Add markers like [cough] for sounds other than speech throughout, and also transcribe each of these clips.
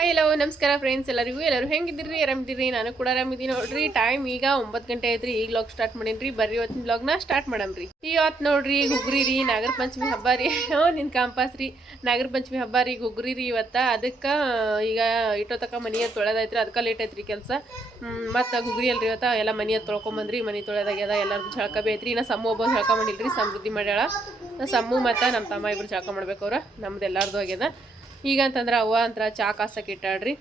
Hi hello ನಮಸ್ಕಾರ friends ಎಲ್ಲರಿಗೂ. ಎಲ್ಲರೂ ಹೆಂಗಿದ್ದೀರಿ? ಆರಾಮಿದ್ದೀರಿ? ನಾನು ಕೂಡ ಆರಾಮಿದ್ದೀನಿ. ನೋಡ್ರಿ ಟೈಮ್ ಈಗ ಒಂಬತ್ತು ಗಂಟೆ ಐತ್ರಿ ಈಗ ಲಾಗ್ ಸ್ಟಾರ್ಟ್ ಮಾಡೀನಿ ಬರ್ರಿ ಇವತ್ತಿನ ಬ್ಲಾಗ್ನ ಸ್ಟಾರ್ಟ್ ಮಾಡಮ್ರಿ. ಇವತ್ತು ನೋಡ್ರಿ ಗುಗ್ರಿ [laughs] ರೀ ನಾಗರ ಪಂಚಮಿ ಹಬ್ಬ ರೀ. ಹ್ಞೂ ನಿನ್ ಕಾಂಪಾಸ್ ರೀ. ನಾಗರ ಪಂಚಮಿ ಹಬ್ಬ ರೀ ಗುಗ್ರಿ ರೀ ಇವತ್ತ. ಅದಕ್ಕೆ, ಈಗ ಇಟ್ಟೋತಕ ಮನೆಯ ತೊಳೆದೈತ್ರಿ ಅದಕ್ಕೆ ಲೇಟ್ ಐತ್ರಿ ಕೆಲಸ. ಮತ್ತು ಗುಗ್ರಿ ಅಲ್ರಿ ಇವತ್ತ. ಎಲ್ಲ ಮನೆಯ ತೊಳ್ಕೊಂಬಂದ್ರಿ. ಮನೆ ತೊಳೆದಾಗ್ಯದ ಎಲ್ಲರದ್ದು ಜಳಕ ಬಿ ಐತ್ರಿ ಇನ್ನ ಸಮ್ಮು ಒಬ್ಬ ಜಳಕ ಮಾಡಿಲ್ರಿ, ಸಮೃದ್ಧಿ ಮಾಡ್ಯಾಳ. ಸಮ್ಮು ಮತ್ತು ನಮ್ಮ ತಮ್ಮ ಇಬ್ರು ಜಳಕ ಮಾಡ್ಬೇಕು ಅವ್ರ ನಮ್ದು ಎಲ್ಲಾರ್ದು ಆಗ್ಯದ. ಈಗ ಅಂತಂದ್ರೆ ಅವ್ವ ಅಂತರ ಚಾ ಕಾಸಕ್ಕೆ ಇಟ್ಟಾಡ್ರಿ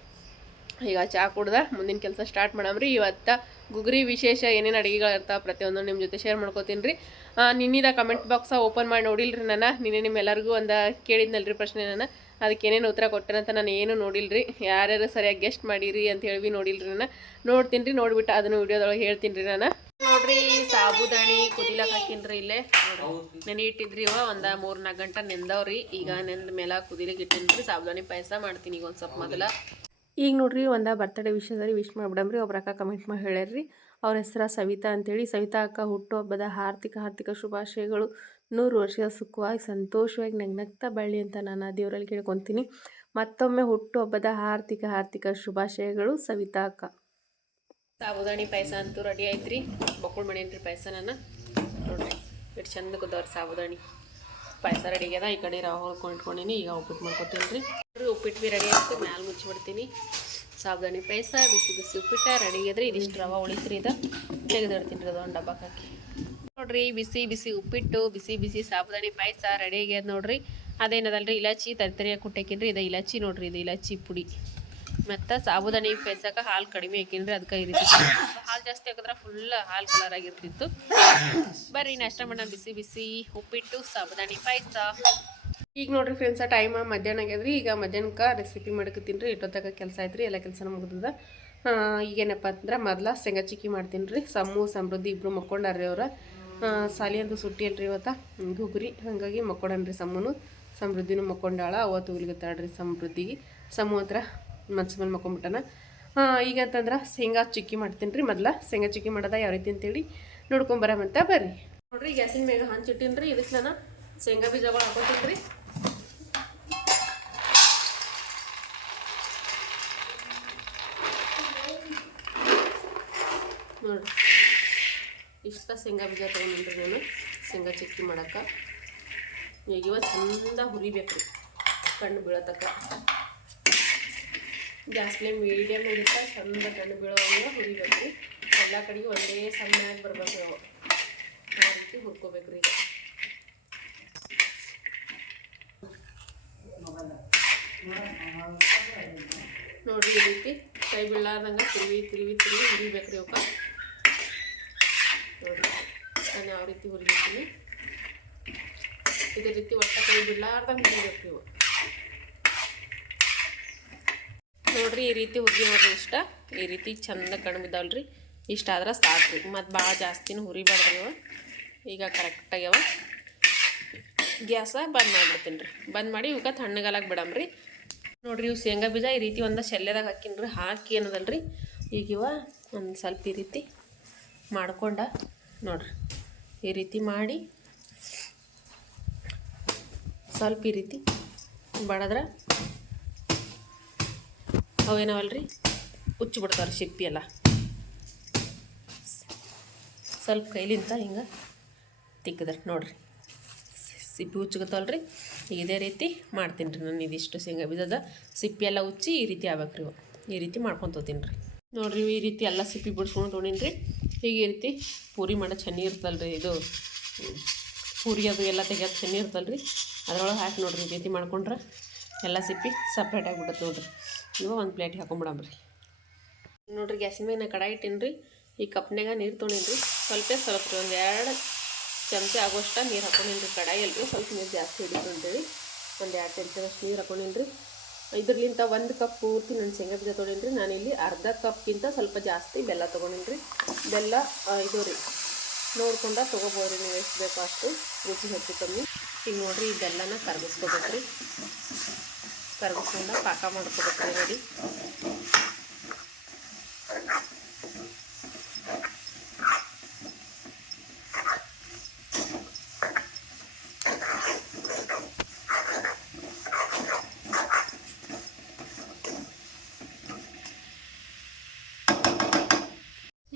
ಈಗ ಚಾ ಕುಡ್ದ ಮುಂದಿನ ಕೆಲಸ ಸ್ಟಾರ್ಟ್ ಮಾಡಮ್ರಿ. ಇವತ್ತ ಗುಗ್ರಿ ವಿಶೇಷ ಏನೇನು ಅಡುಗೆಗಳು ಇರ್ತಾವೆ ಪ್ರತಿಯೊಂದು ನಿಮ್ಮ ಜೊತೆ ಶೇರ್ ಮಾಡ್ಕೋತೀನಿ ರೀ ನಿನ್ನಿದ ಕಮೆಂಟ್ ಬಾಕ್ಸ ಓಪನ್ ಮಾಡಿ ನೋಡಿಲ್ರಿ ನಾನು. ನಿನ್ನೆ ನಿಮ್ಮೆಲ್ಲರಿಗೂ ಒಂದು ಕೇಳಿದ್ನಲ್ರಿ ಪ್ರಶ್ನೆ ನಾನು. ಅದಕ್ಕೆ ಏನೇನು ಉತ್ತರ ಕೊಟ್ಟೆನಂತ ನಾನು ಏನು ನೋಡಿಲ್ರಿ. ಯಾರ್ಯಾರು ಸರಿಯಾಗಿ ಗೆಸ್ಟ್ ಮಾಡಿರಿ ಅಂತ ಹೇಳಿ ನೋಡಿಲ್ರಿ ನಾನು. ನೋಡ್ತೀನಿ ರೀ ನೋಡಿಬಿಟ್ಟು ಅದನ್ನು ವಿಡಿಯೋದೊಳಗೆ ಹೇಳ್ತೀನಿ ರೀ ನಾನು. ನೋಡ್ರಿ, ಸಾಬುದಾಣಿ ಕುದಿಲಕ್ ಹಾಕಿನ್ರಿ ಇಲ್ಲೇ. ನೆನೆ ಇಟ್ಟಿದ್ರಿ ಇವ, ಒಂದ ಮೂರ್ ನಾಲ್ಕು ಗಂಟೆ ನೆಂದವ್ರಿ. ಈಗ ನೆಂದ ಮೇಲೆ ಕುದಿಲಿಕ್ಕೆ ಇಟ್ಟಿನ್ರಿ, ಸಾಬುದಾಣಿ ಪಾಯಸ ಮಾಡ್ತೀನಿ ಈಗ ಒಂದ್ ಸ್ವಲ್ಪ ಮೊದಲ. ಈಗ ನೋಡ್ರಿ, ಒಂದ ಬರ್ತ್ಡೇ ವಿಷಯದಲ್ಲಿ ವಿಶ್ ಮಾಡ್ಬಿಡಮ್ರಿ, ಒಬ್ರ ಅಕ್ಕ ಕಮೆಂಟ್ ಮಾಡಿ ಹೇಳ್ಯಾರ್ರಿ. ಅವ್ರ ಹೆಸರ ಸವಿತಾ ಅಂತೇಳಿ, ಸವಿತಾ ಅಕ್ಕ ಹುಟ್ಟುಹಬ್ಬದ ಹಾರ್ದಿಕ ಹಾರ್ದಿಕ ಶುಭಾಶಯಗಳು. ನೂರು ವರ್ಷ ಸುಖವಾಗಿ, ಸಂತೋಷವಾಗಿ ನಗ್ನಗ್ತಾ ಬಳ್ಳಿ ಅಂತ ನಾನು ದೇವರಲ್ಲಿ ಕೇಳ್ಕೊತೀನಿ. ಮತ್ತೊಮ್ಮೆ ಹುಟ್ಟುಹಬ್ಬದ ಹಾರ್ದಿಕ ಹಾರ್ದಿಕ ಶುಭಾಶಯಗಳು ಸವಿತಾ ಅಕ್ಕ. ಸಾಬುದಾಣಿ ಪಾಯಸ ಅಂತೂ ರೆಡಿ ಆಯ್ತು ರೀ ಬಕ್ಕುಳ್ ರೀ ಪಾಯಸ ನಾನು ನೋಡ್ರಿ, ಎಷ್ಟು ಚಂದ ಕುದವ್ರಿ ಸಾಬುದಾಣಿ ಪಾಯಸ ರೆಡಿ ಆಗ್ಯದ, ಈ ಕಡೆ ರವೆ ಹೊಳ್ಕೊಂಡು ಇಟ್ಕೊಂಡಿನಿ, ಈಗ ಉಪ್ಪಿಟ್ಟು ಮಾಡ್ಕೊತೀನಿ ರೀ ಉಪ್ಪಿಟ್ಟು ಭೀ ರೆಡಿ ಆಯ್ತು, ಮ್ಯಾಲೆ ಮುಚ್ಚಿಬಿಡ್ತೀನಿ. ಸಾಬುದಾಣಿ ಪಾಯಸ, ಬಿಸಿ ಬಿಸಿ ಉಪ್ಪಿಟ್ಟ ರೆಡಿ ಆಗ್ಯದ್ರಿ, ಇದಿಷ್ಟು ರವೆ ಉಳಿತ್ರಿ ಇದು. ತೆಗೆದಿಡ್ತೀನಿ ರೀ ಒಂದು ಡಬ್ಬಕ್ಕೆ ಹಾಕಿ. ನೋಡ್ರಿ, ಬಿಸಿ ಬಿಸಿ ಉಪ್ಪಿಟ್ಟು, ಬಿಸಿ ಬಿಸಿ ಸಾಬುದಾಣಿ ಪಾಯಸ ರೆಡಿ ಆಗ್ಯದ ನೋಡ್ರಿ. ಅದೇನದಲ್ರಿ, ಇಲಾಚಿ ತರಿತರಿಯಾಗಿ ಕುಟ್ಟಾಕಿನ್ರಿ, ಇದು ಇಲಾಚಿ ನೋಡ್ರಿ, ಇದು ಇಲಾಚಿ ಪುಡಿ. ಮತ್ತು ಸಾಬುದಾನಿ ಪಾಯಸಕ್ಕೆ ಹಾಲು ಕಡಿಮೆ ಹಾಕಿನ್ರಿ ಅದಕ್ಕೆ ಈ ರೀತಿ ಹಾಲು ಜಾಸ್ತಿ ಹಾಕಿದ್ರೆ ಫುಲ್ ಹಾಲು ಕಲರ್ ಆಗಿರ್ತಿತ್ತು. ಬರ್ರಿ, ನಾಷ್ಟ ಮಾಡೋಣ. ಬಿಸಿ ಬಿಸಿ ಉಪ್ಪಿಟ್ಟು ಸಾಬುದಾನಿ ಪಾಯಸ. ಈಗ ನೋಡ್ರಿ ಫ್ರೆಂಡ್ಸ ಟೈಮ್ ಮಧ್ಯಾಹ್ನ ಆಗ್ಯದ್ರಿ. ಈಗ ಮಧ್ಯಾಹ್ನಕ್ಕೆ ರೆಸಿಪಿ ಮಾಡ್ಕೊತೀನಿ ರೀ ಇಟ್ಟೊತ್ತಾಗ ಕೆಲಸ ಐತ್ರಿ ಎಲ್ಲ ಕೆಲಸ ಮುಗಿದ ಈಗ ಈಗೇನಪ್ಪ ಅಂದ್ರೆ ಮೊದಲ ಶೇಂಗಾ ಚಿಕ್ಕಿ ಮಾಡ್ತೀನಿ ರೀ ಸಮ್ಮು ಸಮೃದ್ಧಿ ಇಬ್ರು ಮಕ್ಕೊಂಡಾರ್ರಿ ಅವ್ರ. ಸಾಲಿ ಅಂತೂ ಸುಟ್ಟಿ ಅಲ್ರಿ ಇವತ್ತು. ಗುಗ್ರಿ ಹಾಗಾಗಿ ಮಕ್ಕೊಂಡನ್ರಿ ಸಮ್ಮನು ಸಮೃದ್ಧಿನೂ ಮಕ್ಕೊಂಡಾಳ. ಅವತ್ತು ಇಲ್ಗತ್ತಾಳ್ರಿ ಸಮೃದ್ಧಿಗೆ. ಸಮ್ಮು ಹತ್ರ ಮನ್ಸು ಮೇಲೆ ಮಕ್ಕೊಂಬಿಟ್ಟನ. ಈಗ ಅಂತಂದ್ರೆ ಶೇಂಗಾ ಚಿಕ್ಕಿ ಮಾಡ್ತೀನಿ ರೀ ಮೊದ್ಲ. ಶೇಂಗಾ ಚಿಕ್ಕಿ ಮಾಡೋದ ಯಾವ ರೀತಿ ಅಂತೇಳಿ ನೋಡ್ಕೊಂಬರಮಂತ ಬರ್ರಿ. ನೋಡ್ರಿ, ಗ್ಯಾಸಿನ ಮೇಲೆ ಹಂಚಿಟ್ಟಿನಿ ರೀ ಇದಕ್ಕೆ ನಾನು ಶೇಂಗಾ ಬೀಜಗಳು ಹಾಕೋತೀನಿ ರೀ ನೋಡ್ರಿ, ಇಷ್ಟ ಶೇಂಗಾ ಬೀಜ ತೊಗೊಂಡ್ರಿ ನಾನು, ಶೇಂಗಾ ಚಿಕ್ಕಿ ಮಾಡಕ್ಕೆ. ಈಗ ಚಂದ ಹುರಿಬೇಕು ರೀ ಕಣ್ಣು ಬೀಳತಕ್ಕ. ಗ್ಯಾಸ್ ಫ್ಲೇಮ್ ಮೀಡಿಯಮ್ ಇರುತ್ತೆ, ಚಂದ ಕಣ್ಣು ಬೀಳೋವಂಗ ಹುರಿಬೇಕು. ಎಲ್ಲ ಕಡೆಗೆ ಒಂದೇ ಸಣ್ಣಾಗಿ ಬರ್ಬೇಕು ಅವು ಆ ರೀತಿ ಹುರ್ಕೋಬೇಕು ರೀ ನೋಡ್ರಿ ಈ ರೀತಿ ಕೈ ಬೀಳಾರ್ದಂಗೆ ತಿರುವಿ ತಿರುವಿ ತಿರುವಿ ಹುರಿಬೇಕು ರೀ ಅವಕ್ಕ. ನೋಡ್ರಿ, ನಾನು ಯಾವ ರೀತಿ ಹುರಿಬೇಕು ಇದೇ ರೀತಿ ಒಟ್ಟ ಕೈ ಬಿಡ್ಲಾರ್ದಂಗೆ ಹುರಿಬೇಕು ನೀವು. ನೋಡ್ರಿ, ಈ ರೀತಿ ಹುರಿ ನೋಡ್ರಿ ಇಷ್ಟ. ಈ ರೀತಿ ಚಂದ ಕಣ್ಬಿದ್ದಾವಲ್ರಿ ಇಷ್ಟ ಆದ್ರೆ ಸಾಕು ರೀ ಮತ್ತು ಭಾಳ ಜಾಸ್ತಿನೂ ಹುರಿಬಾರ್ದ್ರಿ ಇವ ಈಗ ಕರೆಕ್ಟ್ ಆಗ್ಯಾವ. ಗ್ಯಾಸ ಬಂದ್ ಮಾಡಿಬಿಡ್ತೀನಿ ರೀ. ಬಂದ್ ಮಾಡಿ ಇವಕ್ಕೆ ತಣ್ಣಗಾಲಾಗ ಬಿಡಮ್ರಿ. ನೋಡ್ರಿ, ಇವು ಶೇಂಗಾ ಬೀಜ ಈ ರೀತಿ ಒಂದು ಶಲ್ಯದಾಗ ಹಾಕಿನ್ರಿ ಹಾಕಿ ಏನದಲ್ರಿ? ಈಗ ಇವ ಒಂದು ಸ್ವಲ್ಪ ಈ ರೀತಿ ಮಾಡ್ಕೊಂಡ ನೋಡ್ರಿ. ಈ ರೀತಿ ಮಾಡಿ ಸ್ವಲ್ಪ ಈ ರೀತಿ ಬಡದ್ರೆ ಅವೇನವಲ್ರಿ? ಉಚ್ಚಿ ಬಿಡ್ತಾವ್ರಿ ಸಿಪ್ಪಿ ಎಲ್ಲ. ಸ್ವಲ್ಪ ಕೈಲಿಂತ ಹಿಂಗೆ ತಿಕ್ಕಿದ್ರೆ ನೋಡ್ರಿ. ಸಿಪ್ಪಿ ಉಚ್ಚಗತ್ತವಲ್ರಿ ಈಗ ಇದೇ ರೀತಿ ಮಾಡ್ತೀನಿ ರೀ ನಾನು ಇದಿಷ್ಟು ಶೇಂಗಾ ಬಿದ್ದದ ಸಿಪ್ಪಿ ಎಲ್ಲ ಉಚ್ಚಿ ಈ ರೀತಿ ಆಗ್ಬೇಕ್ರಿ ರೀ ಈ ರೀತಿ ಮಾಡ್ಕೊತೀನಿ ರೀ. ನೋಡ್ರಿ ಈ ರೀತಿ ಎಲ್ಲ ಸಿಪ್ಪಿ ಬಿಡ್ಸ್ಕೊಂಡು ತೊಗೊಂಡಿನಿ ರೀ. ಈಗ ಈ ರೀತಿ ಪೂರಿ ಮಾಡೋ ಚೆನ್ನಿ ಇರ್ತಲ್ರಿ ಇದು. ಪೂರಿ ಅದು ಎಲ್ಲ ತೆಗಿಯೋದು ಚೆನ್ನಿ ಇರ್ತಲ್ರಿ ಅದ್ರೊಳಗೆ ಹಾಕಿ ನೋಡ್ರಿ ಈ ರೀತಿ ಮಾಡ್ಕೊಂಡ್ರೆ ಎಲ್ಲ ಸಿಪ್ಪಿ ಸಪ್ರೇಟ್ ಆಗಿಬಿಡುತ್ತೆ ನೋಡ್ರಿ. ಇವ ಒಂದು ಪ್ಲೇಟ್ ಹಾಕೊಂಬಿಡಮ್ರಿ ನೋಡ್ರಿ ಗ್ಯಾಸಿನ ಮೇಲೆ ನಾ ಕಡಾಯಿ ಇಟ್ಟೀನಿ ರೀ ಈ ಕಪ್ನ್ಯಾಗ ನೀರು ತೊಗೊಂಡಿನಿ ಸ್ವಲ್ಪ ಸ್ವಲ್ಪ ಒಂದು ಎರಡು ಚಮಚ ಆಗೋಷ್ಟು ನೀರು ಹಾಕೊಂಡಿನ್ರಿ ರೀ ಕಡಾಯಿ. ಅಲ್ರಿ ಸ್ವಲ್ಪ ನೀರು ಜಾಸ್ತಿ ಹಿಡಿತು ಅಂತೇಳಿ ಒಂದು ಎರಡು ಚಮಚದಷ್ಟು ನೀರು ಹಾಕೊಂಡಿನ್ರಿ. ರೀ ಇದ್ರಲಿಂತ ಒಂದು ಕಪ್ ಪೂರ್ತಿ ನಾನು ಶೇಂಗಾ ಬೀಜ ತೊಗೊಂಡಿನಿ ನಾನು ಇಲ್ಲಿ ಅರ್ಧ ಕಪ್ಗಿಂತ ಸ್ವಲ್ಪ ಜಾಸ್ತಿ ಬೆಲ್ಲ ತೊಗೊಂಡಿನ್ರಿ. ರೀ ಬೆಲ್ಲ ಇದು ರೀ, ನೋಡ್ಕೊಂಡ ತೊಗೋಬೋದು ರೀ ನೀವು ಎಷ್ಟು ಬೇಕೋ ಅಷ್ಟು. ರುಚಿ ಹೆಚ್ಚು ಕಮ್ಮಿ. ಈಗ ನೋಡಿರಿ ಈ ಬೆಲ್ಲನ ಕರಗಿಸ್ಕೋಬೇಕು ರೀ ಕರ್ಗಿಸ್ಕೊಂಡು ಪಾಕ ಮಾಡ್ಕೋಬೇಕು ರೆಡಿ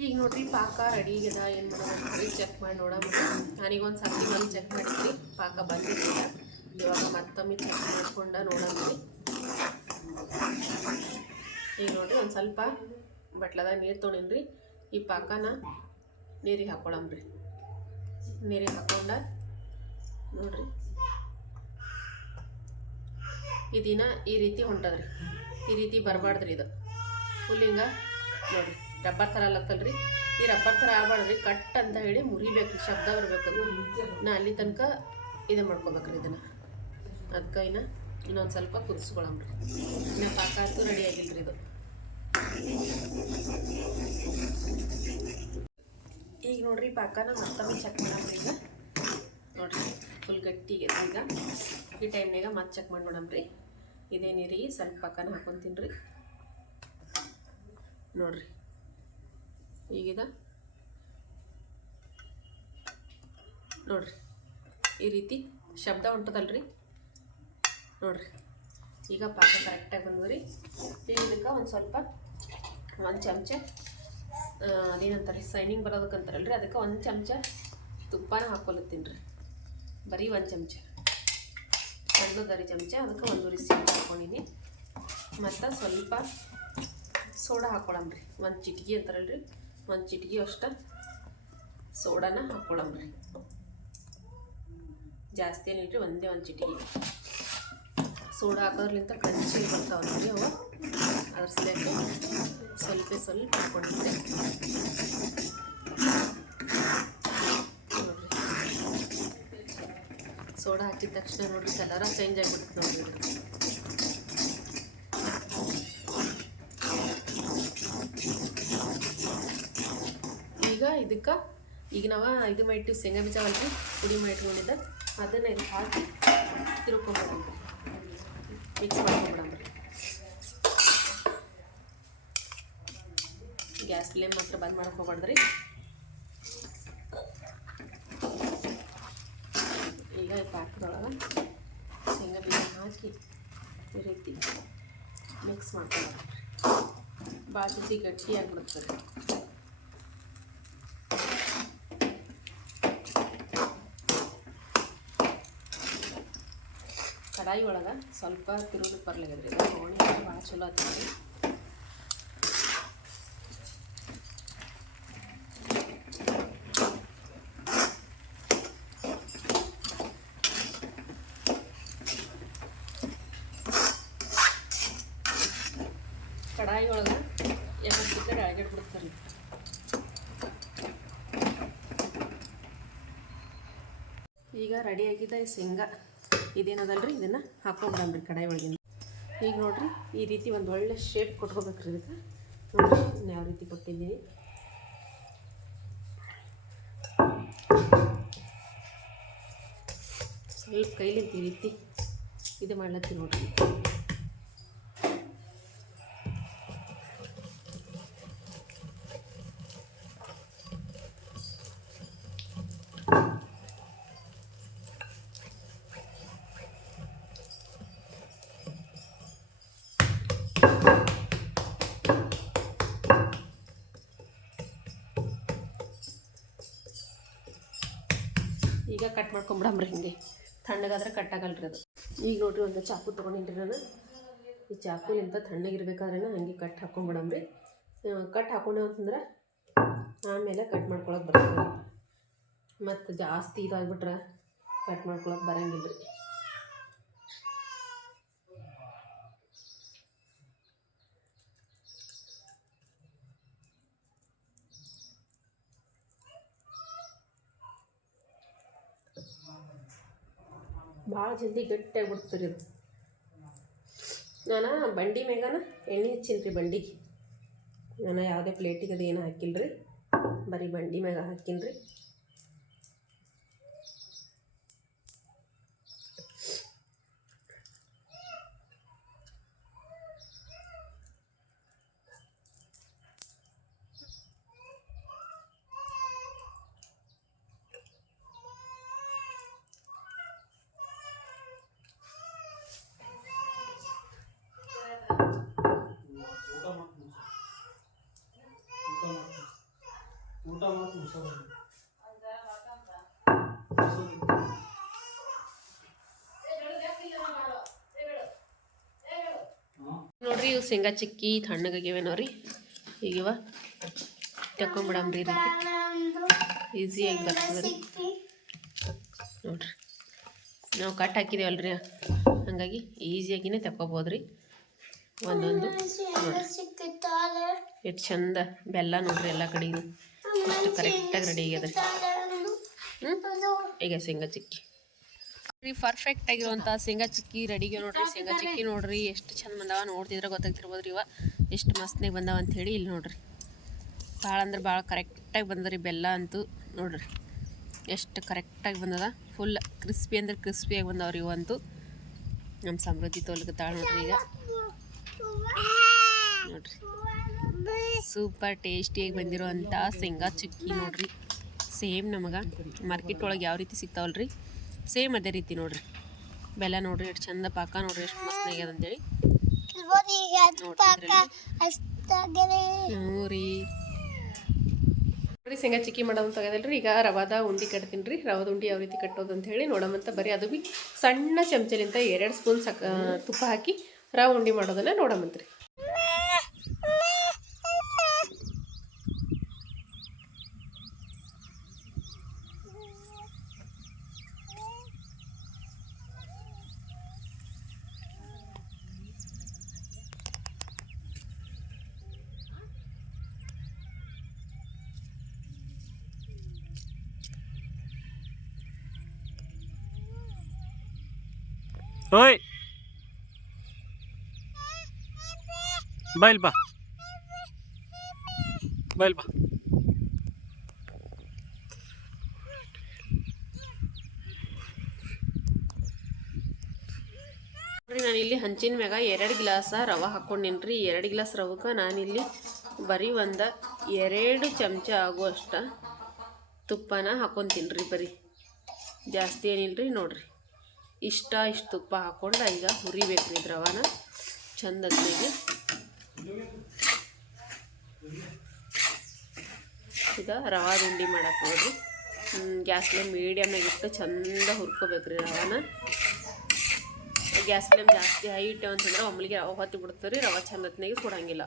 ಈಗ ನೋಡ್ರಿ, ಪಾಕ ರೆಡಿ ಆಗಿದೆ ಏನು ಮಾಡೋದ್ರಿ? ಚೆಕ್ ಮಾಡಿ ನೋಡೋಣ. ನಾನೀಗೊಂದು ಸರ್ತಿ ಬಂದು ಚೆಕ್ ಮಾಡಿದ್ರಿ, ಪಾಕ ಬಂದಿದ್ದೀನಿ ಇವಾಗ ಮತ್ತೊಮ್ಮೆ ಚೆಕ್ ಮಾಡ್ಕೊಂಡ ನೋಡೋಣ. ಈಗ ನೋಡಿರಿ ಒಂದು ಸ್ವಲ್ಪ ಬಟ್ಲದಾಗ ನೀರು ತೊಗೊಂಡಿನ್ರಿ ಈ ಪಾಕನ ನೀರಿಗೆ ಹಾಕೊಳಮ್ರಿ. ನೀರಿಗೆ ಹಾಕೊಂಡ ನೋಡ್ರಿ. ಇದಿನ ಈ ರೀತಿ ಹೊಂಟದ್ರಿ. ಈ ರೀತಿ ಬರಬಾರ್ದ್ರಿ ಇದು. ಫುಲ್ ಹಿಂಗ ನೋಡ್ರಿ. ರಬ್ಬರ್ ಥರ ಅಲ್ಲತ್ತಲ್ರಿ ಈ ರಬ್ಬರ್ ಥರ ಆಗ್ಬಾರ್ದ್ರಿ. ಕಟ್ ಅಂತ ಹೇಳಿ ಮುರಿಬೇಕು ಶಬ್ದ ಬರಬೇಕು ನಾ ಅಲ್ಲಿ ತನಕ ಇದು ಮಾಡ್ಕೋಬೇಕ್ರಿ ಇದನ್ನು. ಅದಕ್ಕೆ ಇನ್ನ ಇನ್ನೊಂದು ಸ್ವಲ್ಪ ಕುದಿಸ್ಕೊಳಮ್ರಿ ಇನ್ನು ಪಾಕ ಅಂತೂ ರೆಡಿ ಆಗಿಲ್ರಿ ಇದು. ಈಗ ನೋಡ್ರಿ ಪಾಕನ ಮತ್ತೊಮ್ಮೆ ಚೆಕ್ ಮಾಡಮ್ರಿ ಈಗ. ನೋಡ್ರಿ ಫುಲ್ ಗಟ್ಟಿಗೆ ಈಗ ಈ ಟೈಮ್ನಾಗ ಮತ್ತೆ ಚೆಕ್ ಮಾಡಿ ನೋಡಮ್ರಿ ಇದೇ ನೀರಿಗೆ ಸ್ವಲ್ಪ ಪಾಕನ ರೀ ನೋಡ್ರಿ, ಈಗಿದ. ನೋಡ್ರಿ, ಈ ರೀತಿ ಶಬ್ದ ಹೊಂಟದಲ್ರಿ ನೋಡ್ರಿ. ಈಗ ಪಾಕ ಕರೆಕ್ಟಾಗಿ ಬಂದ್ರಿ ಈಗ ಇದಕ್ಕೆ ಒಂದು ಸ್ವಲ್ಪ ಒಂದು ಚಮಚ ಅದೇನಂತಾರೆ, ಸೈನಿಂಗ್ ರೀ ಅದಕ್ಕೆ ಒಂದು ಚಮಚ ತುಪ್ಪನ ಹಾಕೊಲತ್ತೀನಿ ರೀ. ಬರೀ ಒಂದು ಚಮಚ. ಸಣ್ಣದರಿ ಚಮಚ, ಅದಕ್ಕೆ ಒಂದೂವರೆ ಸ್ಪೂನ್ ಹಾಕ್ಕೊಂಡಿನಿ ಮತ್ತು ಸ್ವಲ್ಪ ಸೋಡಾ ಹಾಕೊಳಮ್ರಿ ಒಂದು ಚಿಟಿಕೆ ಅಂತಾರಲ್ರಿ, ಒಂದು ಚಿಟಿಕೆ ಅಷ್ಟ ಸೋಡಾನ ಹಾಕ್ಕೊಳಮ್ರಿ ಜಾಸ್ತಿ ಏನಿಲ್ರಿ ಒಂದೇ ಒಂದು ಚಿಟಿಕೆ. ಸೋಡಾ ಹಾಕೋದ್ರಲಿಂತ ಬರ್ತಾವೆ ನೋಡಿ ಅವು ಅದ್ರ ಸಲಕ್ಕೆ ಸ್ವಲ್ಪ ಸ್ವಲ್ಪ ಹಾಕೊಂಡಿದ್ದೆ. ಸೋಡಾ ಹಾಕಿದ ತಕ್ಷಣ ನೋಡಿರಿ ಕಲರ ಚೇಂಜ್ ಆಗಿಬಿಡುತ್ತೆ ನೋಡಿ ಈಗ ಇದಕ್ಕೆ, ಈಗ ನಾವು ಇದು ಮಾಡಿಟ್ಟಿವಿ, ಶೇಂಗಾ ಬೀಜ ಅಲ್ರಿ ಪುಡಿ ಮಾಡಿಟ್ಕೊಂಡಿದ್ದ. ಅದನ್ನು ಇದಕ್ಕೆ ಹಾಕಿ ತಿರ್ಕೊಂಬಿಡಮ್ರಿ ಮಿಕ್ಸ್ ಮಾಡ್ಕೊಂಬಿಡೋಣ. ಗ್ಯಾಸ್ ಫ್ಲೇಮ್ ಮಾತ್ರ ಬಂದ್ ಮಾಡಕ್ಕೆ ಹೋಗ್ಬಾರ್ದ್ರಿ ಈಗ ಈ ಪಾಕದೊಳಗೆ ಶೇಂಗಾ ಬೀಜ ಹಾಕಿ ಈ ರೀತಿ ಮಿಕ್ಸ್ ಮಾಡ್ಕೊಬಾರ್ದು ಭಾಳ ಜೊತೆ ಗಟ್ಟಿ ರೀ ಒಳಗೆ ಸ್ವಲ್ಪ ತಿರುಗಿ ಬರ್ಲಾಗದ್ರಿ ಹೋಳಿ ಭಾಳ ಚಲೋ ಆಗ್ತದೆ ಕಡಾಯಿ ಒಳಗೆ ಎರಡು ಸಿಕ್ಕರೆ ಅಳಗಡೆ ಬಿಡ್ತಾರೆ. ಈಗ ರೆಡಿ ಆಗಿದೆ ಈ ಶೇಂಗಾ. ಇದೇನದಲ್ರಿ? ಇದನ್ನು ಹಾಕೊಂಡ್ಬಂದ್ರಿ ಕಡಾಯಿ ಒಳಗಿಂದ. ಈಗ ನೋಡಿರಿ, ಈ ರೀತಿ ಒಂದು ಒಳ್ಳೆ ಶೇಪ್ ಕೊಟ್ಕೋಬೇಕ್ರಿ ಇದಕ್ಕೆ. ನೋಡಿರಿ ಯಾವ ರೀತಿ ಕೊಟ್ಟಿದ್ದೀನಿ ಸ್ವಲ್ಪ ಕೈಲಿಂತ ಈ ರೀತಿ ಇದು ಮಾಡ್ಲತ್ತೀನಿ ನೋಡ್ರಿ. ಈಗ ಕಟ್ ಮಾಡ್ಕೊಂಬಿಡಮ್ರಿ ಹಿಂಗೆ. ತಣ್ಣಗಾದ್ರೆ ಕಟ್ ರೀ ಅದು. ಈಗ ನೋಡ್ರಿ ಒಂದು ಚಾಕು ತೊಗೊಂಡಿನ್ರಿ ನಾನು. ಈ ತಣ್ಣಗೆ ತಣ್ಣಗಿರ್ಬೇಕಾದ್ರೆ ಹಂಗೆ ಕಟ್ ಹಾಕೊಂಬಿಡಮ್ರಿ ಕಟ್ ಹಾಕೊಂಡೆ ಅಂತಂದ್ರೆ ಆಮೇಲೆ ಕಟ್ ಮಾಡ್ಕೊಳಕ್ಕೆ ಬರ್ತದೆ. ಮತ್ತು ಜಾಸ್ತಿ ಇದಾಗ್ಬಿಟ್ರೆ ಕಟ್ ಮಾಡ್ಕೊಳಕ್ಕೆ ಬರಂಗಿಲ್ಲ ರೀ ಭಾಳ ಜಲ್ದಿ ಗಟ್ಟಿಯಾಗಿ ಅದು. ನಾನು ಬಂಡಿ ಮ್ಯಾಗನ ಎಣ್ಣೆ ಹಚ್ಚೀನಿ ರೀ ಬಂಡಿಗೆ ನಾನು ಯಾವುದೇ ಪ್ಲೇಟಿಗೆ ಅದು ಏನು ಹಾಕಿಲ್ಲ ರೀ ಬರೀ ಬಂಡಿ ಮ್ಯಾಗ ಹಾಕೀನಿ ರೀ. ನೋಡ್ರಿ ಇವು ಶೇಂಗಾ ಚಿಕ್ಕಿ ತಣ್ಣಗಾಗಿವೆ ನೋಡ್ರಿ. ಈಗಿವ ತಕೊಂಬಿಡಮ್ರಿ ರೀತಿ ಈಸಿಯಾಗಿ ಬರ್ತದೆ ರೀ. ನೋಡ್ರಿ. ನಾವು ಕಟ್ ಹಾಕಿದೇವಲ್ರಿ. ಹಾಗಾಗಿ ಈಸಿಯಾಗಿನೇ ತಕೋಬೋದ್ರಿ ಒಂದೊಂದು. ಎಷ್ಟು ಚಂದ ಬೆಲ್ಲ ನೋಡ್ರಿ ಎಲ್ಲ ಕಡೆಗೂ ಎಷ್ಟು ಕರೆಕ್ಟಾಗಿ ರೆಡಿ ಆಗಿದೆ ರೀ ಹ್ಞೂ ಈಗ ಶೇಂಗಾ ಚಿಕ್ಕಿ. ರೀ ಪರ್ಫೆಕ್ಟ್ ಆಗಿರುವಂಥ ಶೇಂಗಾ ಚಿಕ್ಕಿ ರೆಡಿಗೆ ನೋಡ್ರಿ. ಶೇಂಗಾ ಚಿಕ್ಕಿ ನೋಡ್ರಿ, ಎಷ್ಟು ಚಂದ ಬಂದಾವ ನೋಡ್ತಿದ್ರೆ ಗೊತ್ತಾಗ್ತಿರ್ಬೋದು ಇವ. ಎಷ್ಟು ಮಸ್ತ್ನಾಗ ಬಂದಾವ ಅಂಥೇಳಿ ಇಲ್ಲಿ ನೋಡ್ರಿ. ಭಾಳ ಅಂದ್ರೆ ಭಾಳ ಕರೆಕ್ಟಾಗಿ ಬಂದದ ರೀ ಬೆಲ್ಲ ಅಂತೂ ನೋಡ್ರಿ. ಎಷ್ಟು ಕರೆಕ್ಟಾಗಿ ಬಂದದ. ಫುಲ್ ಕ್ರಿಸ್ಪಿ ಅಂದ್ರೆ ಕ್ರಿಸ್ಪಿಯಾಗಿ ಬಂದವ್ರಿ ಇವಂತೂ ನಮ್ಮ ಸಮೃದ್ಧಿ ತಾಳ್ ನೋಡ್ರಿ ಈಗ. ನೋಡ್ರಿ. ಸೂಪರ್ ಟೇಸ್ಟಿಯಾಗಿ ಬಂದಿರುವಂಥ ಶೇಂಗಾ ಚಿಕ್ಕಿ ನೋಡ್ರಿ. ಸೇಮ್ ನಮಗೆ. ಮಾರ್ಕೆಟ್ ಒಳಗೆ ಯಾವ ರೀತಿ ಸಿಗ್ತಾವಲ್ರಿ? ಸೇಮ್ ಅದೇ ರೀತಿ ನೋಡ್ರಿ. ಬೆಲ್ಲ ನೋಡ್ರಿ, ಎಷ್ಟು ಚಂದ ಪಾಕ ನೋಡ್ರಿ, ಎಷ್ಟು ಮಸ್ತ್ ಆಗ್ಯದ ಅಂತೇಳಿ. ಹ್ಞೂ ರೀ ನೋಡ್ರಿ, ಶೇಂಗಾ ಚಿಕ್ಕಿ ಮಾಡೋದು ತೆಗೆದಲ್ರಿ ಈಗ ರವಾದ ಉಂಡಿ ಕಟ್ತೀನಿ ರೀ ರವಾದ ಉಂಡಿ ಯಾವ ರೀತಿ ಕಟ್ಟೋದು ಅಂತ ಹೇಳಿ ನೋಡಮಂತ ಬರೀ ಅದು ಬಿ ಸಣ್ಣ ಚಮಚಲಿಂತ ಎರಡು ಸ್ಪೂನ್ ಸಕ ತುಪ್ಪ ಹಾಕಿ ರವೆ ಉಂಡಿ ಮಾಡೋದನ್ನ ನೋಡಮಂತ್ರಿ ಓಯ್. ಬೈಲ್ ಬಾ. ಬೈಲ್ ಬಾ. ನಾನು ಇಲ್ಲಿ ಹಂಚಿನ ಮ್ಯಾಗ ಎರಡು ಗ್ಲಾಸ ರವ ಹಾಕ್ಕೊಂಡಿನ್ರಿ ಎರಡು ಗ್ಲಾಸ್ ರವಕ್ಕೆ ನಾನಿಲ್ಲಿ ಬರೀ ಒಂದು ಎರಡು ಚಮಚ ಆಗುವಷ್ಟು ತುಪ್ಪನ ಹಾಕ್ಕೊಂತೀನಿ ರೀ ಬರೀ. ಜಾಸ್ತಿ ರೀ ನೋಡ್ರಿ. ಇಷ್ಟ, ಇಷ್ಟು ತುಪ್ಪ ಹಾಕ್ಕೊಂಡು ಈಗ ಹುರಿಬೇಕು ರೀ ದ್ರವನ ಚಂದ ಹೊತ್ತಿಗೆ ಈಗ ರವಾ ದಿಂಡಿ ಮಾಡಕ್ಕೆ ನೋಡ್ರಿ ಗ್ಯಾಸ್ ಫ್ಲೇಮ್ ಮೀಡಿಯಮ್ನಾಗ ಇಟ್ಟು ಚಂದ ಹುರ್ಕೋಬೇಕು ರೀ ರವಾನ. ಗ್ಯಾಸ್ ಫ್ಲೇಮ್ ಜಾಸ್ತಿ ಹೈ ಇಟ್ಟು ಅಂತಂದ್ರೆ ಒಮ್ಮಲಿಗೆ ರವೆ ಹೊತ್ತಿ ಬಿಡ್ತಾರೆ ರೀ, ರವೆ ಚಂದ ಹೊತ್ತಿನಾಗೆ ಕೊಡಂಗಿಲ್ಲ.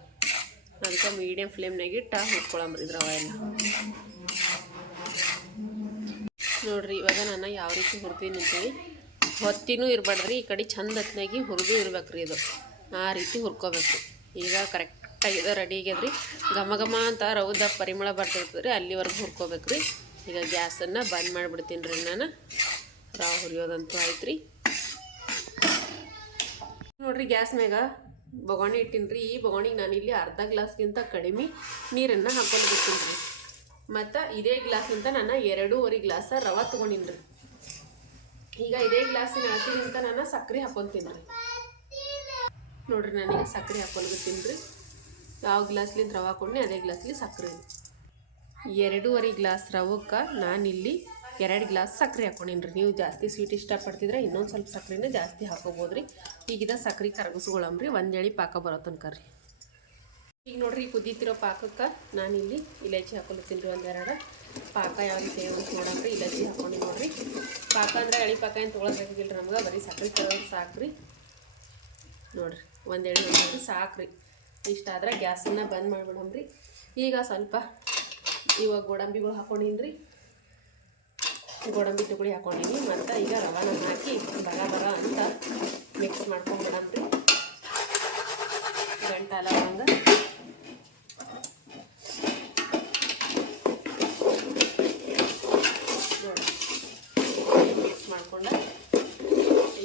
ಅದಕ್ಕೆ ಮೀಡಿಯಮ್ ಫ್ಲೇಮ್ನಾಗ ಇಟ್ಟು ಹುರ್ಕೊಳಂಬ್ರಿ ರವೆ ಎಲ್ಲ. ನೋಡ್ರಿ, ಇವಾಗ ನಾನು ಯಾವ ರೀತಿ ಹುರ್ತೀನಿ ಅಂತೇಳಿ. ಹೊತ್ತಿನೂ ಇರಬಾರ್ದ್ರಿ, ಈ ಕಡೆ ಚಂದ ಹತ್ತಿನಾಗಿ ಹುರಿದು ರೀ ಇದು. ಆ ರೀತಿ ಹುರ್ಕೋಬೇಕು. ಈಗ ಕರೆಕ್ಟಾಗಿ ಇದು ರೆಡಿ ಆಗ್ಯದ್ರಿ. ಘಮ ಘಮ ಅಂತ ರೌದ ಪರಿಮಳ ಬರ್ತಿರ್ತದೆ ರೀ ಅಲ್ಲಿವರೆಗೂ ಹುರ್ಕೋಬೇಕು ರೀ ಈಗ ಗ್ಯಾಸನ್ನು ಬಂದ್ ಮಾಡಿಬಿಡ್ತೀನಿ ರೀ ನಾನು. ರವೆ ಹುರಿಯೋದಂತೂ ಆಯ್ತು ರೀ ನೋಡ್ರಿ ಗ್ಯಾಸ್ ಮ್ಯಾಗ ಬೊಗಣಿ ಇಟ್ಟಿನಿ ರೀ. ಈ ಬೊಗಣಿಗೆ ನಾನು ಇಲ್ಲಿ ಅರ್ಧ ಗ್ಲಾಸ್ಗಿಂತ ಕಡಿಮೆ ನೀರನ್ನು ಹಾಕೊಂಡು ಬಿಡ್ತೀನಿ ರೀ ಮತ್ತು ಇದೇ ಅಂತ ನಾನು ಎರಡೂವರೆ ಗ್ಲಾಸ ರವೆ ತೊಗೊಂಡಿನಿ ರೀ ಈಗ ಇದೇ ಗ್ಲಾಸಿನ ಅಳತಿಗಿಂತ ನಾನು ಸಕ್ಕರೆ ಹಾಕೊತೀನಿ ರೀ ನೋಡ್ರಿ ನನಗೆ ಸಕ್ಕರೆ ಹಾಕೊಳ್ಬಿಡ್ತೀನಿ ರೀ ಯಾವ ಗ್ಲಾಸ್ಲಿಂದ ರವೆ ಹಾಕೊಂಡೆ ಅದೇ ಗ್ಲಾಸ್ಲಿ ಸಕ್ಕರೆ. ಎರಡೂವರೆ ಗ್ಲಾಸ್ ರವಕ್ಕೆ ನಾನಿಲ್ಲಿ ಎರಡು ಗ್ಲಾಸ್ ಸಕ್ಕರೆ ಹಾಕೊಂಡಿನಿ ರೀ ನೀವು ಜಾಸ್ತಿ ಸ್ವೀಟ್ ಇಷ್ಟಪಡ್ತಿದ್ರೆ ಇನ್ನೊಂದು ಸ್ವಲ್ಪ ಸಕ್ಕರೆನೇ ಜಾಸ್ತಿ ಹಾಕೋಬೋದು ರೀ ಈಗಿದ ಸಕ್ಕರೆ ಕರಗಿಸ್ಕೊಳಮ್ರಿ ಒಂದು ಎಳಿ ಪಾಕ ಬರೋ ತನಕ ರೀ. ಈಗ ನೋಡ್ರಿ ಕುದೀತಿರೋ ಪಾಕಕ್ಕೆ ನಾನಿಲ್ಲಿ ಇಲೈಚಿ ಹಾಕೊಳ್ತೀನಿ ರೀ ಒಂದೆರಡು. ಪಾಕ ಯಾವ ರೀತಿ ಅಂತ ನೋಡೋಣ್ರಿ ಇಲಚಿ ಹಾಕೊಂಡು ನೋಡ್ರಿ. ಪಾಕ ಅಂದ್ರೆ ಎಳಿ ಪಾಕ ಏನು ತೊಗೊಳೋದಾಗಿಲ್ಲ ನಮ್ಗೆ, ಬರೀ ಸಕ್ಕರೆ ತರೋದು ಸಾಕ್ರಿ. ನೋಡ್ರಿ ಒಂದು ಎಳೆ ಸಾಕ್ರಿ. ಇಷ್ಟ ಆದ್ರೆ ಗ್ಯಾಸನ್ನ ಬಂದ್ ಮಾಡಿಬಿಡಮ್ರಿ ಈಗ ಸ್ವಲ್ಪ ಇವಾಗ ಗೋಡಂಬಿಗಳು ಹಾಕೊಂಡಿನ್ರಿ. ಗೋಡಂಬಿ ತುಗುಳಿ ಹಾಕೊಂಡೀನಿ, ಮತ್ತು ಈಗ ರವಾನ ಹಾಕಿ ಬರ ಬರ ಅಂತ ಮಿಕ್ಸ್ ಮಾಡ್ಕೊಂಡ್ಬಿಡಮ್ರಿ ಗಂಟಲ ಲವಂಗ ನೋಡಿ ಮಿಕ್ಸ್ ಮಾಡ್ಕೊಂಡ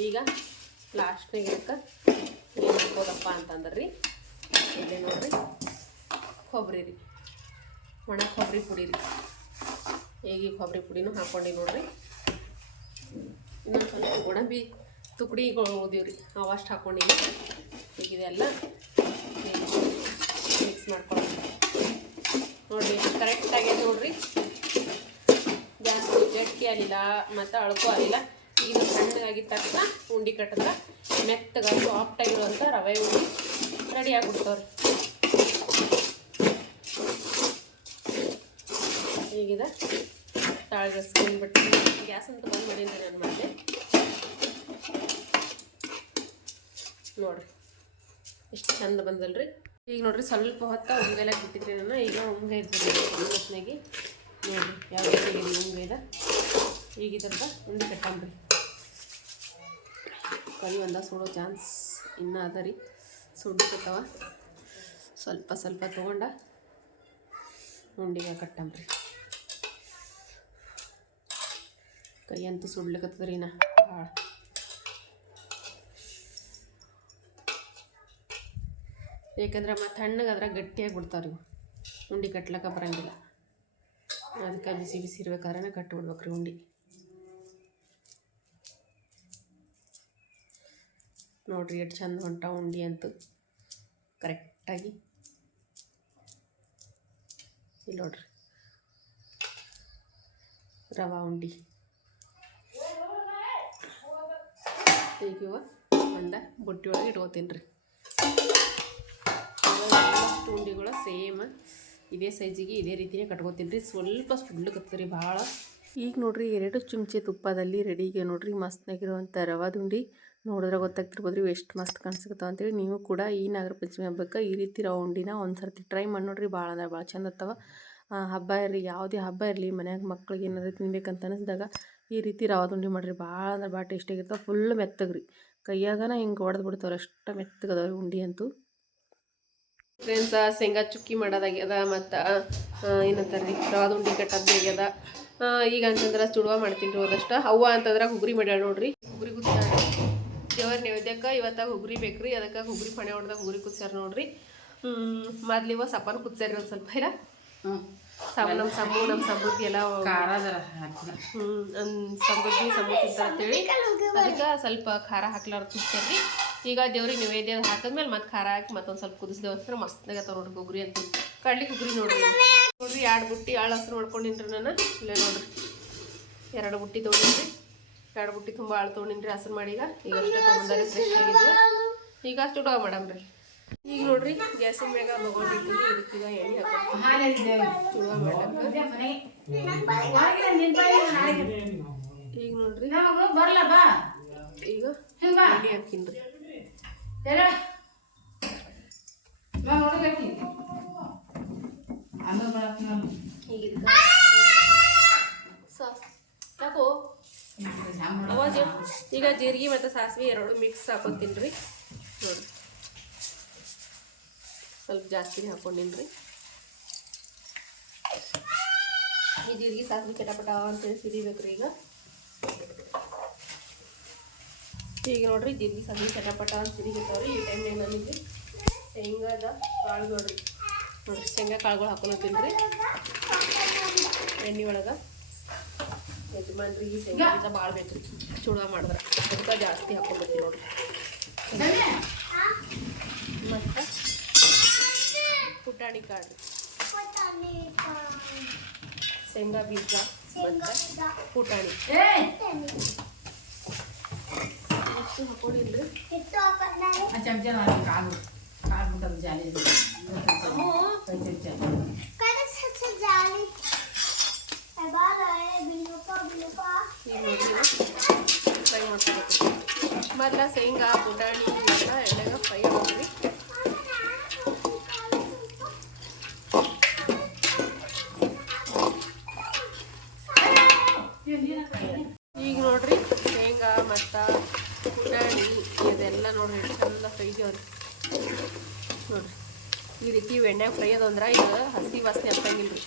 ಈಗ ಲಾಸ್ಟ್ನಾಗ ಇದಕ್ಕೆ ಏನು ಹಾಕೋದಪ್ಪ ಅಂತಂದ್ರೆ? ರೀ ಇಲ್ಲಿ ನೋಡ್ರಿ. ಕೊಬ್ಬರಿ ರೀ. ಒಣ ಕೊಬ್ಬರಿ ಪುಡಿ ರೀ. ಹೇಗೆ ಕೊಬ್ಬರಿ ಪುಡಿನೂ ಹಾಕ್ಕೊಂಡು ನೋಡಿರಿ. ಇನ್ನೊಂದು ಸ್ವಲ್ಪ ಗೋಡಂಬಿ ತುಕಡಿಗಳು ಓದಿವ್ ರೀ. ಅವಷ್ಟು ಹಾಕ್ಕೊಂಡಿನಿ ಈಗ ಇದೆಲ್ಲ ಮಿಕ್ಸ್ ಮಾಡ್ಕೊಳ್ಳಿ ನೋಡಿರಿ ಕರೆಕ್ಟಾಗಿ ನೋಡಿರಿ. ಗ್ಯಾಸ್ ಜಟ್ಕಿ ಆಗಿಲ್ಲ ಮತ್ತು ಅಳ್ಕೋ ಆಗಿಲ್ಲ ಈಗ ಸಣ್ಣಗಾಗಿದ್ದ ತಕ್ಷಣ ಉಂಡೆ ಕಟ್ಟಿದ್ರೆ ಸಾಫ್ಟ್ ಸಾಫ್ಟಾಗಿರುವಂಥ ರವೆ ಉಂಡೆ ರೆಡಿ ಆಗಿಬಿಡ್ತಾವ್ರಿ. ಈಗಿದೆ ತಾಳ್ಗೆ ಬಿಟ್ಟು ಗ್ಯಾಸ್ ಅಂತ ಬಂದು ಮಾಡೀನಿ ನಾನು ಮಾಡಿದೆ ನೋಡ್ರಿ, ಎಷ್ಟು ಚಂದ ಬಂದಲ್ರಿ. ಈಗ ನೋಡ್ರಿ ಸ್ವಲ್ಪ ಹೊತ್ತ ಉಂಗೆಲ್ಲ ಬಿಟ್ಟಿದ್ರಿ ನಾನು, ಈಗ ಉಂಗೆ ಇರ್ತದೆ ಹೊತ್ನಾಗಿ ನೋಡ್ರಿ ಯಾವ ರೀತಿ ಇದೆ ಉಂಗೆ ಇದೆ. ಈಗ ಉಂಡೆ ಕಟ್ಟಂಬ್ರಿ ಕೈ ಸುಡೋ ಚಾನ್ಸ್ ಇನ್ನೂ ಅದ ರೀ. ಸುಡ್ತಿರ್ತಾವ ಸ್ವಲ್ಪ ಸ್ವಲ್ಪ ತೊಗೊಂಡ ಉಂಡಿಗೆ ಕಟ್ಟಂಬ್ರಿ ಕೈ ಅಂತೂ ಸುಡ್ಲಿಕ್ಕತ್ತದ್ರಿ ನಾ ಭಾಳ ಯಾಕಂದ್ರೆ ಮತ್ತು ತಣ್ಣಗೆ ಅದ್ರಾಗ ಗಟ್ಟಿಯಾಗಿ ಬಿಡ್ತಾವ್ರಿ ಉಂಡೆ ಕಟ್ಲಕ್ಕ ಬರಂಗಿಲ್ಲ. ಅದಕ್ಕೆ ಬಿಸಿ ಬಿಸಿ ಇರ್ಬೇಕಾದ್ರೆ ರೀ ಉಂಡೆ. ನೋಡ್ರಿ ಎಷ್ಟು ಚಂದ ಹೊಂಟ ಉಂಡೆ ಅಂತೂ. ಕರೆಕ್ಟಾಗಿ ಇಲ್ಲಿ ನೋಡ್ರಿ. ರವಾ ಉಂಡೆ. ಈಗ ಇವ ಬುಟ್ಟಿ ಒಳಗೆ ಇಟ್ಕೋತೀನಿ ರೀ. ಉಂಡಿಗಳು ಸೇಮ್ ಇದೇ ಸೈಜಿಗೆ ಇದೇ ರೀತಿನೇ ಕಟ್ಕೋತೀನಿ ರೀ. ಸ್ವಲ್ಪ ಸುಡ್ಲಿಕತ್ತದ ರೀ ಭಾಳ. ಈಗ ನೋಡ್ರಿ ಎರಡು ಚಮಚೆ ತುಪ್ಪದಲ್ಲಿ ರೆಡಿಗೆ ನೋಡ್ರಿ ಮಸ್ತ್ನಾಗಿರುವಂಥ ರವಾದ ಉಂಡಿ. ನೋಡಿದ್ರೆ ಗೊತ್ತಾಗ್ತಿರ್ಬೋದು ರೀ ಎಷ್ಟು ಮಸ್ತ್ ಕಾಣಿಸ್ಕತ್ತಾವ ಅಂತೇಳಿ. ನೀವು ಕೂಡ ಈ ನಾಗರ ಪಂಚಮಿ ಹಬ್ಬಕ್ಕೆ ಈ ರೀತಿ ರೌಂಡಿನ ಒಂದು ಸರ್ತಿ ಟ್ರೈ ಮಾಡಿ ನೋಡ್ರಿ ಭಾಳ ಅಂದ್ರೆ ಭಾಳ ಚಂದ ಅತ್ತವ. ಆ, ಹಬ್ಬ ಇರಲಿ ಯಾವುದೇ ಹಬ್ಬ ಇರಲಿ ಮನ್ಯಾಗ ಮಕ್ಳಿಗೆ ಏನಾದ್ರು ತಿನ್ಬೇಕಂತ ಅನಿಸಿದಾಗ ಈ ರೀತಿ ರವಾದ ಉಂಡೆ ಮಾಡಿರಿ. ಭಾಳ ಅಂದ್ರೆ ಭಾಳ ಟೇಸ್ಟಿಯಾಗಿರ್ತಾವೆ ಫುಲ್ ಮೆತ್ತಗ್ರಿ ಕೈಯಾಗನ ಹಿಂಗೆ ಹೊಡೆದು ಬಿಡ್ತಾವ್ರಿ. ಅಷ್ಟು ಮೆತ್ತಗದವ್ರಿ ಉಂಡಿ ಅಂತೂ. ಫ್ರೆಂಡ್ಸ ಶೇಂಗಾ ಚುಕ್ಕಿ ಮಾಡೋದಾಗ್ಯದ ಮತ್ತು ಏನಂತಾರೆ ರವಾದ ಉಂಡೆ ಕಟ್ಟೋದಾಗ್ಯದ ಈಗ ಅಂತಂದ್ರೆ ಚುಡುವ ಮಾಡ್ತೀನಿ ರೀ ಅದಷ್ಟು ಅವ್ವ ಅಂತಂದ್ರೆ ಹುಗುರಿ ಮಾಡ್ಯಾಳ ನೋಡ್ರಿ. ಹುಗ್ರಿ ದೇವರ ನೈವೇದ್ಯಕ್ಕೆ ಇವತ್ತಾಗ ಹುಗ್ರಿ ಬೇಕ್ರಿ ಅದಕ್ಕೆ ಹುಗ್ರಿ ಪಣೆ ಹೊಡೆದಾಗ ಹುಗ್ರಿ ಕುದ್ಸ್ಯಾರ ನೋಡ್ರಿ. ಮೊದ್ಲಿವ ಸಪ್ಪನ ಕುಚ್ಚಾರಿ ಒಂದು ಸ್ವಲ್ಪ ಇಲ್ಲ ಸಮ್ ನಮ್ಮ ಸಮ್ಮು ನಮ್ಮ ಸಮೃದ್ಧಿ ಎಲ್ಲ ಹ್ಞೂ ಸಮೃದ್ಧಿ ತಿಂತಾರ ಅಂತೇಳಿ ಅದಕ್ಕೆ ಸ್ವಲ್ಪ ಖಾರ ಹಾಕ್ಲಾರ ಕುದಿಸ್ಯಾರಿ ಈಗ ದೇವ್ರಿಗೆ ನೈವೇದ್ಯ ಹಾಕಿದ್ಮೇಲೆ ಮತ್ತೆ ಖಾರ ಹಾಕಿ ಮತ್ತೊಂದು ಸ್ವಲ್ಪ ಕುದಿಸ್ದೇವು ಅಂದ್ರೆ ಮಸ್ತ್ನಾಗತ್ತಾವ ನೋಡ್ರಿ ಗುಗ್ರಿ ಅಂತ. ಕಡ್ಲಿ ಗುಗ್ರಿ ನೋಡ್ರಿ. ನೋಡ್ರಿ ಎರಡು ಬುಟ್ಟಿ ಆಳು ಹಸ್ರು ಮಾಡ್ಕೊಂಡಿನ್ರಿ ನಾನು. ಇಲ್ಲೇ ನೋಡ್ರಿ. ಎರಡು ಬುಟ್ಟಿ ತೊಗೊಂಡಿನ್ರಿ ಎರಡು ಬುಟ್ಟಿ ತುಂಬ ಆಳು ತೊಗೊಂಡಿನ್ರಿ ಹಸನ್ ಮಾಡಿ ಈಗ. ಈಗ ಅಷ್ಟೇ ತೊಗೊಂಡಾರಿ ಫ್ರೆಶ್ ಆಗಿದ್ವು ಈಗ ಚುಡುವ ಮಾಡಮ್ರಿ ಈಗ ನೋಡ್ರಿ, ಗ್ಯಾಸಿನ ಮ್ಯಾಗ ಬಗೊಂಡಿರ್ತೀವಿ ಇದಕ್ಕೆ ಈಗ ಎಣ್ಣೆ ಮಾಡ್ಲಕ್ಕ ಈಗ ನೋಡ್ರಿ. ಬಾ ಈಗ ಎಣ್ಣೆ ಹಾಕಿನ್ರಿ ಸಾಸ್ ಯಾಕೋ ಅವಾಜ. ಈಗ ಜೀರಿಗೆ ಮತ್ತು ಸಾಸಿವೆ ಎರಡು ಮಿಕ್ಸ್ ಹಾಕೊತೀನಿ ರೀ. ನೋಡಿ ಸ್ವಲ್ಪ ಜಾಸ್ತಿ ಹಾಕೊಂಡಿನಿ ರೀ. ಈ ಜೀರಿಗೆ ಸಾಸಿವೆ ಚಟಪಟ ಅಂತೇಳಿ ಸಿರಿಬೇಕು ರೀ ಈಗ. ಈಗ ನೋಡ್ರಿ ಜೀರಿಗೆ ಸಾಸಿವೆ ಚಟಪಟ ಅಂತ ಸಿರಿಗಿರ್ತಾವ್ರಿ ಈ ಟೈಮ್ನಾಗ ನನಗೆ ಶೇಂಗಾದ ಕಾಳು ನೋಡ್ರಿ ನೋಡ್ರಿ ಶೇಂಗಾ ಕಾಳುಗಳು ಹಾಕೊಳತ್ತೀನಿ ರೀ. ಎಣ್ಣೆ ಒಳಗೆ. ಯಜಮಾನ್ರಿ ಶೇಂಗಾ ಬೀಜ ಭಾಳ ಬೇಕು ಚೂಡ ಮಾಡಿದ್ರೆ ಅದಕ್ಕೆ ಜಾಸ್ತಿ ಹಾಕೊಂಡ್ಬರ್ತೀವಿ ನೋಡ್ರಿ ಮತ್ತು? ಪುಟಾಣಿ ಕಾಳು. ಶೇಂಗಾ ಬೀಜ ಮತ್ತು ಪುಟಾಣಿ. ಇಷ್ಟು ಹಾಕೊಂಡಿಲ್ರಿ. ಚಮಚ ಕಾಲು. ಕಾಲು ಬಿಟ್ಟದ್ದು ಜಾಲಿ ಇದೆ. ಕೈ ಚಮಚ ಈಗ ನೋಡ್ರಿ ಫ್ರೈ ಶೇಂಗಾ ಪುಟಾಣಿ ಎಣ್ಣೆಗೆ ಫ್ರೈ ಈಗ ನೋಡ್ರಿ, ಶೇಂಗಾ ಮತ್ತು ಪುಟಾಣಿ ಇದೆಲ್ಲ ನೋಡ್ರಿ, ಎಲ್ಲ ಫ್ರೈದೇವ್ರಿ ನೋಡ್ರಿ, ಈ ರೀತಿ ಎಣ್ಣೆ ಫ್ರೈ ಅದಂದ್ರೆ ಇದು ಹಸಿ ವಾಸನೆ ಹತ್ತಂಗಿಲ್ಲ ರೀ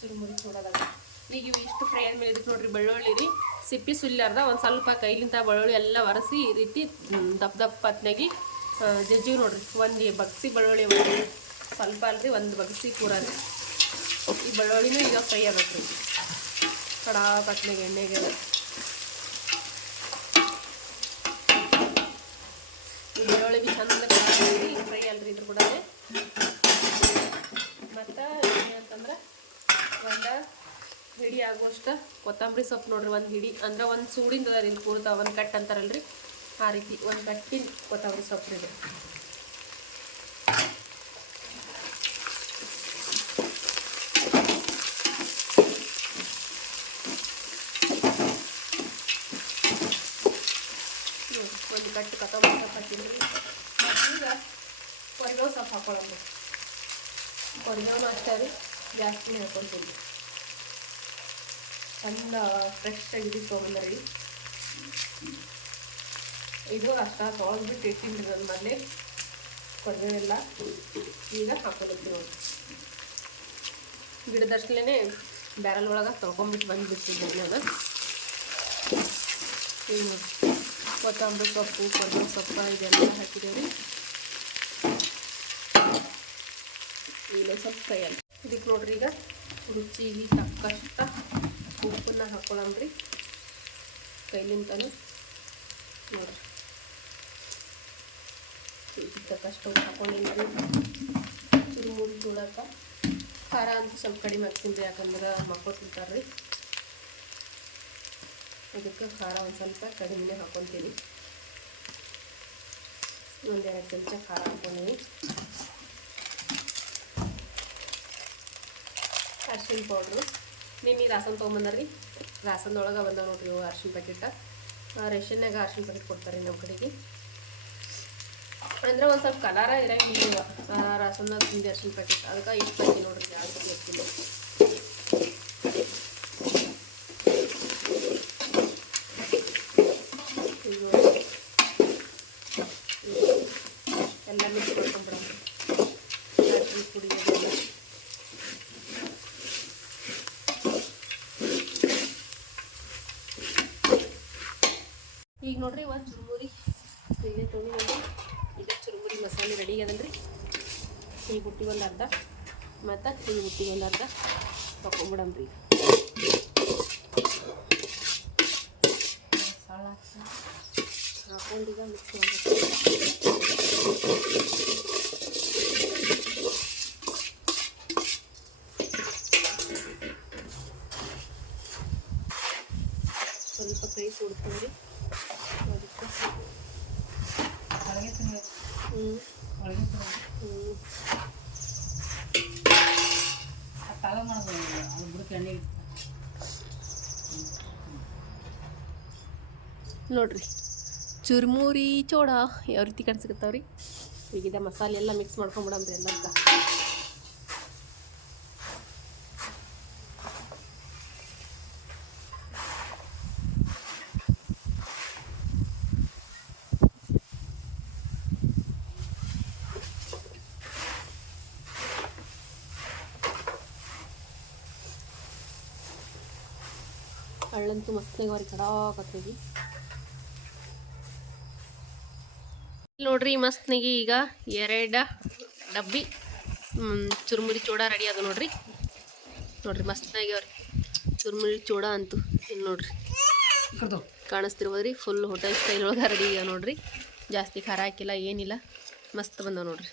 ಚುರುಮುರಿ ನೋಡೋದಾಗ ಈಗ ಇವು ಇಷ್ಟು ಫ್ರೈ ಆದ್ಮೇಲೆ ಇದಕ್ಕೆ ನೋಡ್ರಿ ಬೆಳ್ಳುಳ್ಳಿ ರೀ, ಸಿಪ್ಪಿ ಸುಲ್ಲಾರ್ದ ಒಂದು ಸ್ವಲ್ಪ ಕೈಲಿಂದ ಬೆಳ್ಳುಳ್ಳಿ ಎಲ್ಲ ಒರೆಸಿ ಈ ರೀತಿ ದಪ್ಪ ದಪ್ಪ ಪತ್ನಾಗಿ ಜಜ್ಜಿ ನೋಡ್ರಿ. ಒಂದು ಬಗ್ಸಿ ಬೆಳ್ಳುಳ್ಳಿ ಒಂದು ಸ್ವಲ್ಪ ಅಲ್ರಿ, ಒಂದು ಬಗ್ಸಿ ರೀ ಈ ಬೆಳ್ಳುಳ್ಳಿನೂ ಈಗ ಫ್ರೈ ಆಗತ್ತೆ ರೀ. ಕಡಾ ಪತ್ನಾಗ ಎಣ್ಣೆಗೆ. ಈ ಬೆಳ್ಳುಳ್ಳಿ ಚಂದ ಫ್ರೈ ಅಲ್ರಿ ಇದ್ರ ಕೂಡ ಮತ್ತು ಏನಂತಂದ್ರೆ ಒಂದು ಹಿಡಿ ಆಗುವಷ್ಟು. ಕೊತ್ತಂಬರಿ ಸೊಪ್ಪು ನೋಡ್ರಿ ಒಂದು ಹಿಡಿ. ಅಂದ್ರೆ ಒಂದು ಸೂಡಿಂದ ಅದ ಇಲ್ಲಿ ಕೂರ್ತಾ ಒಂದು ಕಟ್ ಅಂತಾರಲ್ರಿ. ಆ ರೀತಿ ಒಂದು ಕಟ್ಟಿನ ಕೊತ್ತಂಬರಿ ಸೊಪ್ಪು ರೀ ಇದು ನೋಡ್ರಿ, ಒಂದು ಕಟ್ಟು ಕೊತ್ತಂಬರಿ ಸೊಪ್ಪು ಹಾಕಿದ್ರಿ ಕೊರಿಬೇವು ಸ್ವಲ್ಪ ಹಾಕೊಳ್ಳೋಣ ಕೊರಿಬೇವು ಅಷ್ಟೇ ರೀ ಜಾಸ್ತಿನೇ ಹಾಕೊಳ್ತೀನಿ ಚಂದ ಫ್ರೆಶ್ ಆಗಿದೆ ತೊಗೊಂಡ್ರಿ ಇದು ಅಷ್ಟ ತೊಗೊಂಡ್ಬಿಟ್ಟು ಇಟ್ಟಿನಿ ನನ್ನ ಮನೆ ಕೊರಿಬೇವೆಲ್ಲ ಈಗ ಹಾಕೊಳತ್ತೀವಿ ನೋಡಿ. ಗಿಡದಷ್ಟಲೇ ಬ್ಯಾರಲ್ ಒಳಗೆ ತೊಗೊಂಬಿಟ್ಟು ಬಂದುಬಿಟ್ಟಿದ್ದೆ ನಾನು ಏನು ಕೊತ್ತಂಬರಿ ಸೊಪ್ಪು ಕೊತ್ತಂಬರಿ ಸೊಪ್ಪು ಇದೆಲ್ಲ ಹಾಕಿದ್ದೇವೆ ಈಗ ಸ್ವಲ್ಪ ಕೈಯಲ್ಲಿ ಇದಕ್ಕೆ ನೋಡ್ರಿ ಈಗ ರುಚಿಗೆ ತಕ್ಕಷ್ಟ ಉಪ್ಪನ್ನ ಹಾಕೊಳ್ಳಂಬ್ರಿ ಕೈಲಿಂತನೂ ನೋಡ್ರಿ. ರುಚಿಗೆ ತಕ್ಕಷ್ಟು ಉಪ್ಪು ಹಾಕೊಂಡಿದ್ರಿ. ಚುರುಮುರಿ ತುಳಕ ಖಾರ ಅಂತ ಸ್ವಲ್ಪ ಕಡಿಮೆ ಹಾಕ್ತೀನಿ ರೀ, ಯಾಕಂದ್ರೆ ಮಕ್ಕಳು ಅದಕ್ಕೆ ಖಾರ ಒಂದು ಸ್ವಲ್ಪ ಕಡಿಮೆ ಹಾಕೊತೀನಿ. ಒಂದೆರಡು ಚಮಚ ಖಾರ ಹಾಕೊಂಡಿನಿ. ಅರ್ಶಿನ ಪೌಡ್ರು. ನಿನ್ನೆ ರಾಸನ್ ತೊಗೊಂಬಂದ್ರಿ ರಾಸನ್ದೊಳಗೆ ಬಂದವ ನೋಡ್ರಿ ಇವು ಅರ್ಶಿನ ಪ್ಯಾಕೆಟ್ ರೇಷನ್ನಾಗ ಅರ್ಶಿನ ಪ್ಯಾಕೆಟ್ ಕೊಡ್ತಾರೆ ನಮ್ಮ ಕಡೆಗೆ. ಅಂದ್ರೆ ಒಂದು ಸ್ವಲ್ಪ ಕಲರ ಇರಂಗಿಲ್ಲ. ರಾಸನ್ನ ತಿಂದು ಅರ್ಶಿನ ಪ್ಯಾಕೆಟ್ ಅದಕ್ಕೆ ಇಷ್ಟು ಹಾಕಿ ನೋಡ್ರಿ, ಯಾವ್ದು ಗೊತ್ತಿಲ್ಲ ಈಗ ನೋಡಿ. ಎಲ್ಲ ಮಿಕ್ಸ್ ಮಾಡ್ಕೊಂಡ್ಬಿಡೋಣ ಅರ್ಶಿನ ಪುಡಿ ಅದೆಲ್ಲ ಈಗ ನೋಡ್ರಿ ಒಂದು ಚುರುಮುರಿ ಹೀಗೆ ತೊಗೊಂಡು ಈಗ ಚುರುಮುರಿ ಮಸಾಲೆ ರೆಡಿ ಅದಲ್ರಿ ಈ ಬುಟ್ಟಿ ಒಂದು ಅರ್ಧ ಮತ್ತು ಈ ಬುಟ್ಟಿ ಒಂದು ಅರ್ಧ ತಗೊಂಬಿಡಮ್ರಿ ಹಾಕೊಂಡೀಗ ಮಿಕ್ಸ್ ಮಾಡಬೇಕು ಸ್ವಲ್ಪ ಕೈ ಸುಡ್ತೀವಿ ಅದಕ್ಕೆ ಒಳಗೆ ತಿನ್ನಿ ಹ್ಞೂ ಒಳಗೆ ತಿನ್ನಿ ಹ್ಞೂ ಅದು ತಳ ಮಾಡೋದು ಅದು ಬುಡಕ್ಕೆ ಎಣ್ಣೆ ಇಟ್ಟು ನೋಡ್ರಿ. ಚುರುಮುರಿ ಚೋಡ, ಯಾವ ರೀತಿ ಕಾಣಿಸ್ಕತ್ತಾವ್ರಿ? ಈಗಿದ ಮಸಾಲೆ ಎಲ್ಲ ಮಿಕ್ಸ್ ಮಾಡ್ಕೊಂಬಿಡಮ್ರಿ ಎಲ್ಲಕ್ಕ ಹಳ್ಳಂತೂ ಮಸ್ತಾಗಿ ಅವ್ರಿಗೆ ಕಡಾಕತ್ತೀವಿ. ನೋಡ್ರಿ ಮಸ್ತ್ನಾಗಿ ಈಗ ಎರಡು ಡಬ್ಬಿ ಚುರುಮುರಿ ಚೂಡ ರೆಡಿ ಅದ ನೋಡ್ರಿ. ನೋಡ್ರಿ ಮಸ್ತ್ನಾಗಿ ಅವ್ರಿ ಚುರುಮುರಿ ಚೂಡ ಅಂತು ಇಲ್ಲಿ ನೋಡ್ರಿ. ಕಾಣಿಸ್ತಿರ್ಬೋದ್ರಿ ಫುಲ್ ಹೋಟೆಲ್ ಸ್ಟೈಲ್ ಒಳಗೆ ರೆಡಿ ಈಗ ನೋಡ್ರಿ. ಜಾಸ್ತಿ ಖಾರ ಹಾಕಿಲ್ಲ ಏನಿಲ್ಲ ಮಸ್ತ್ ಬಂದವ ನೋಡ್ರಿ.